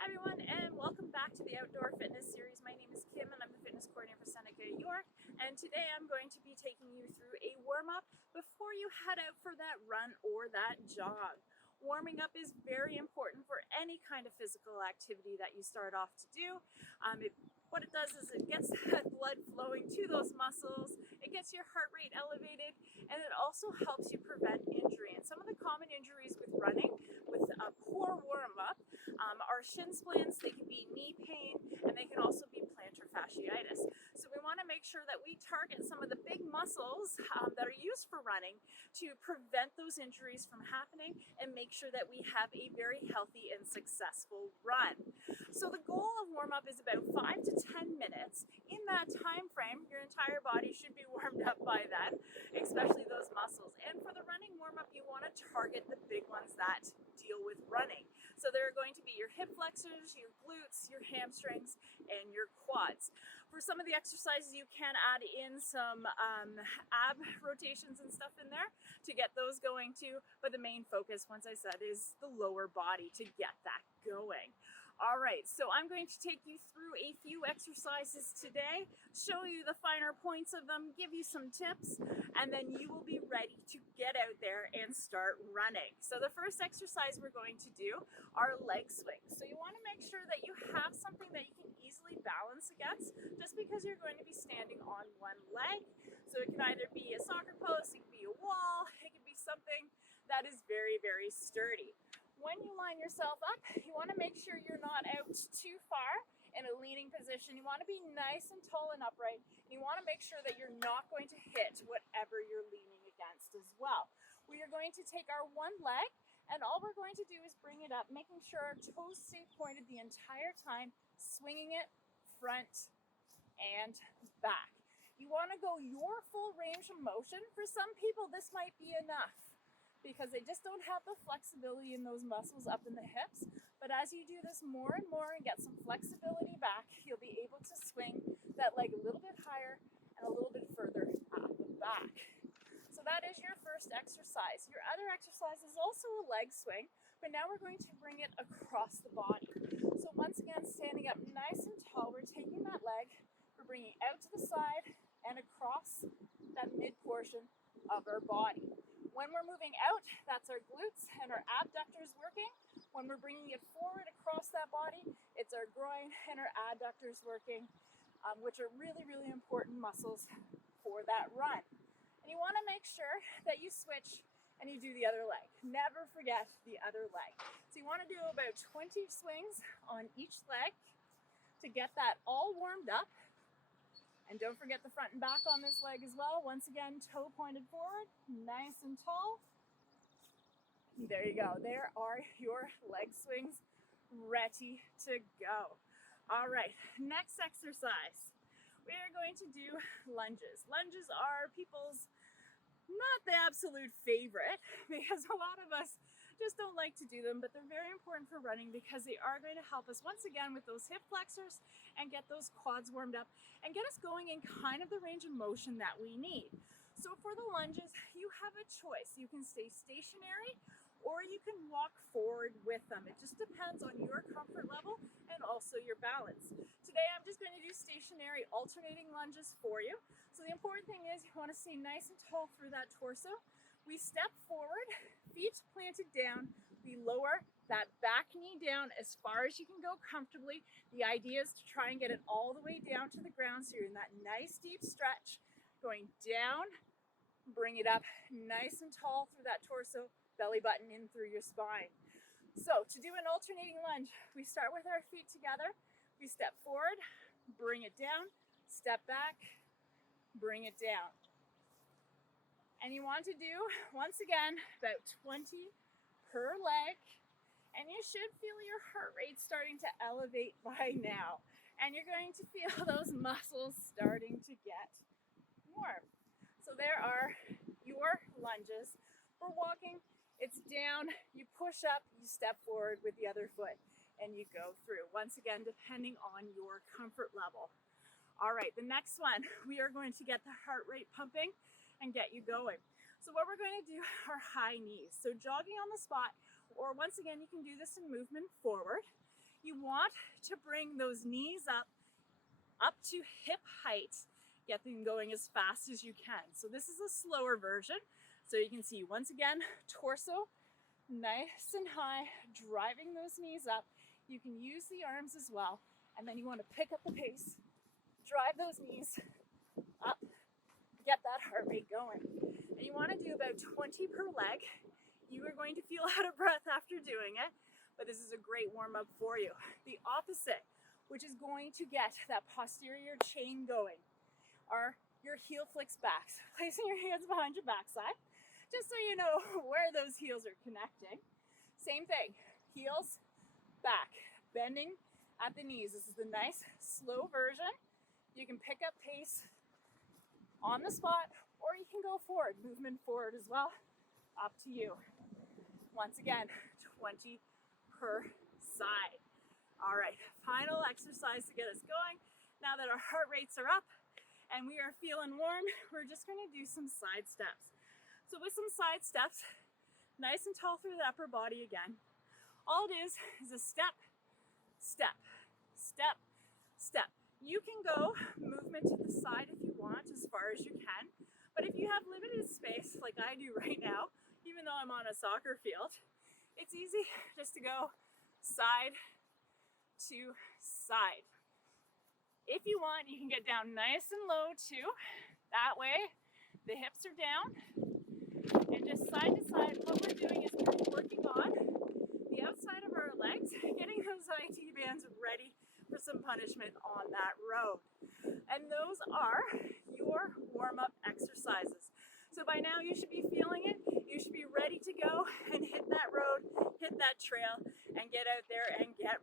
Hi everyone, and welcome back to the Outdoor Fitness Series. My name is Kim and I'm the fitness coordinator for Seneca, York. And today I'm going to be taking you through a warm-up before you head out for that run or that jog. Warming up is very important for any kind of physical activity that you start off to do. What it does is it gets that blood flowing to those muscles, it gets your heart rate elevated, and it also helps you prevent injury. And some of the common injuries with running, with a poor warm-up, are shin splints, they can be knee pain, and they can also be plantar fasciitis. So we want to make sure that we target some of the big muscles that are used for running to prevent those injuries from happening and make sure that we have a very healthy and successful run. So the goal of warm-up is about 5 to 10 minutes. In that time frame, your entire body should be warmed up by then, especially those muscles. And for the running warm-up, you want to target the big ones that deal with running. So there are going to be your hip flexors, your glutes, your hamstrings, and your quads. For some of the exercises, you can add in some ab rotations and stuff in there to get those going too, but the main focus, once I said, is the lower body to get that going. All right, so I'm going to take you through a few exercises today, show you the finer points of them, give you some tips, and then you will be ready to get out there and start running. So the first exercise we're going to do are leg swings. So you want to make sure that you have something that you can easily balance against, just because you're going to be standing on one leg. So it can either be a soccer post, it can be a wall, it can be something that is very, very sturdy. When you line yourself up, you want to make sure you're not out too far in a leaning position. You want to be nice and tall and upright, and you want to make sure that you're not going to hit whatever you're leaning against as well. We are going to take our one leg, and all we're going to do is bring it up, making sure our toes stay pointed the entire time, swinging it front and back. You want to go your full range of motion. For some people, this might be enough, because they just don't have the flexibility in those muscles up in the hips. But as you do this more and more and get some flexibility back, you'll be able to swing that leg a little bit higher and a little bit further at the back. So that is your first exercise. Your other exercise is also a leg swing, but now we're going to bring it across the body. So once again, standing up nice and tall, we're taking that leg, we're bringing it out to the side and across that mid portion of our body. When we're moving out, that's our glutes and our abductors working. When we're bringing it forward across that body, it's our groin and our adductors working, which are really, really important muscles for that run. And you want to make sure that you switch and you do the other leg. Never forget the other leg. So you want to do about 20 swings on each leg to get that all warmed up. And don't forget the front and back on this leg as well. Once again, toe pointed forward, nice and tall. There you go. There are your leg swings ready to go. All right, next exercise. We are going to do lunges. Lunges are people's not the absolute favorite, because a lot of us just don't like to do them, but they're very important for running because they are going to help us once again with those hip flexors and get those quads warmed up and get us going in kind of the range of motion that we need. So for the lunges, you have a choice. You can stay stationary or you can walk forward with them. It just depends on your comfort level and also your balance. Today I'm just going to do stationary alternating lunges for you. So the important thing is you want to stay nice and tall through that torso. We step forward, feet planted down. We lower that back knee down as far as you can go comfortably. The idea is to try and get it all the way down to the ground, so you're in that nice deep stretch, going down, bring it up nice and tall through that torso, belly button in through your spine. So to do an alternating lunge, we start with our feet together. We step forward, bring it down, step back, bring it down. And you want to do, once again, about 20 per leg. And you should feel your heart rate starting to elevate by now. And you're going to feel those muscles starting to get warm. So there are your lunges. For walking, it's down, you push up, you step forward with the other foot, and you go through. Once again, depending on your comfort level. All right, the next one, we are going to get the heart rate pumping and get you going. So what we're going to do are high knees. So jogging on the spot, or once again, you can do this in movement forward. You want to bring those knees up to hip height. Get them going as fast as you can. So this is a slower version. So you can see, once again, torso nice and high, driving those knees up. You can use the arms as well. And then you want to pick up the pace, drive those knees up, get that heart rate going. And you want to do about 20 per leg. You are going to feel out of breath after doing it, but this is a great warm-up for you. The opposite, which is going to get that posterior chain going, are your heel flicks backs. Placing your hands behind your backside, just so you know where those heels are connecting. Same thing, heels, back, bending at the knees. This is the nice, slow version. You can pick up pace on the spot, or you can go forward, movement forward as well, up to you. Once again, 20 per side. All right, final exercise to get us going. Now that our heart rates are up and we are feeling warm, we're just gonna do some side steps. So with some side steps, nice and tall through the upper body again. All it is a step, step, step, step. You can go movement to the side if you want, as far as you can. But if you have limited space, like I do right now, even though I'm on a soccer field, it's easy just to go side to side. If you want, you can get down nice and low too. That way, the hips are down. And just side to side, what we're doing is we're working on the outside of our legs, getting those IT bands ready for some punishment on that road. And those are your warm-up exercises. So by now you should be feeling it. You should be ready to go and hit that road, hit that trail, and get out there and get